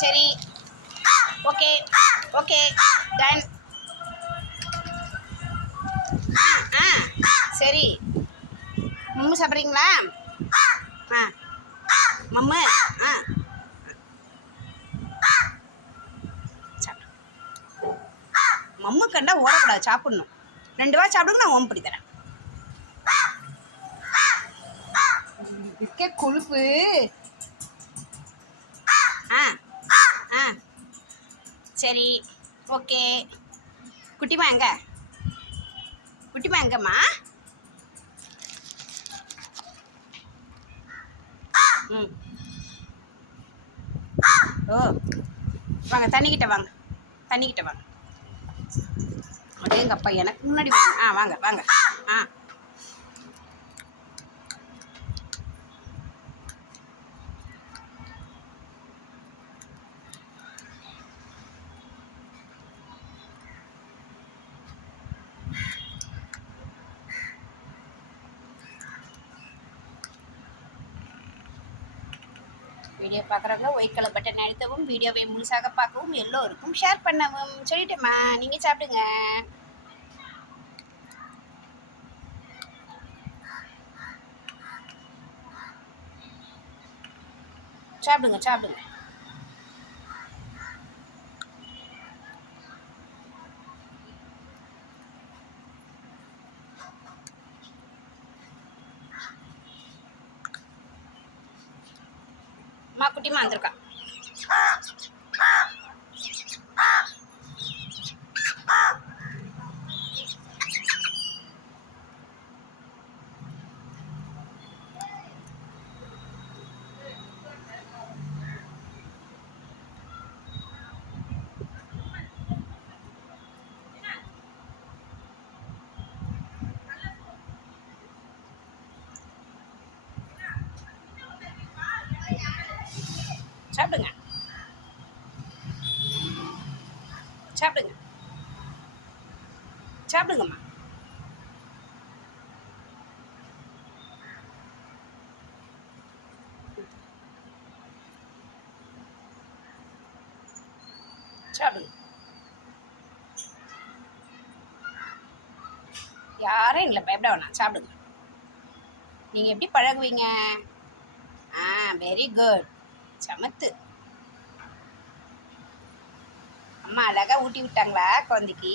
சரி. Okay. Okay. Done ஆ ஆ. சரி. மம்மு சாப்பிட்றீங்களா? ஆ. மம்மு ஆ. மம்மு கண்டா ஓடக்கூடாது சாப்பிடணும். ரெண்டு வாரம் சாப்பிடுங்க நான் ஓம் பண்ணி தரேன். இருக்க கொழுப்பு. ஆ. ஆ. சரி ஓகே. குட்டிமா எங்க? குட்டிமா எங்கம்மா? ம். ஓ வாங்க தண்ணிக்கிட்ட வாங்க. தண்ணிக்கிட்ட வாங்க. அடேங்கப்பா எனக்கு முன்னாடி வாங்க. ஆ வாங்க வாங்க. ஆ. வீடியோ பார்க்குறவங்க ஒயிட் கலர் பட்டன் அழுத்தவும் வீடியோவை முழுசாக பார்க்கவும் எல்லோருக்கும் ஷேர் பண்ணவும் சொல்லிட்டேம்மா. நீங்கள் சாப்பிடுங்க. சாப்பிடுங்க சாப்பிடுங்க. அம்மா குட்டிமா வந்திருக்கா. சாப்பிடுங்க சாப்பிடுங்க சாப்பிடுங்கம்மா சாப்பிடுங்க யாரும் இல்லை பயப்பட வேணாம் சாப்பிடுங்க நீங்கள் எப்படி பழகுவீங்க ஆ வெரி குட் சமத்து. அம்மா அழகா ஊட்டி விட்டாங்களா குழந்தைக்கு?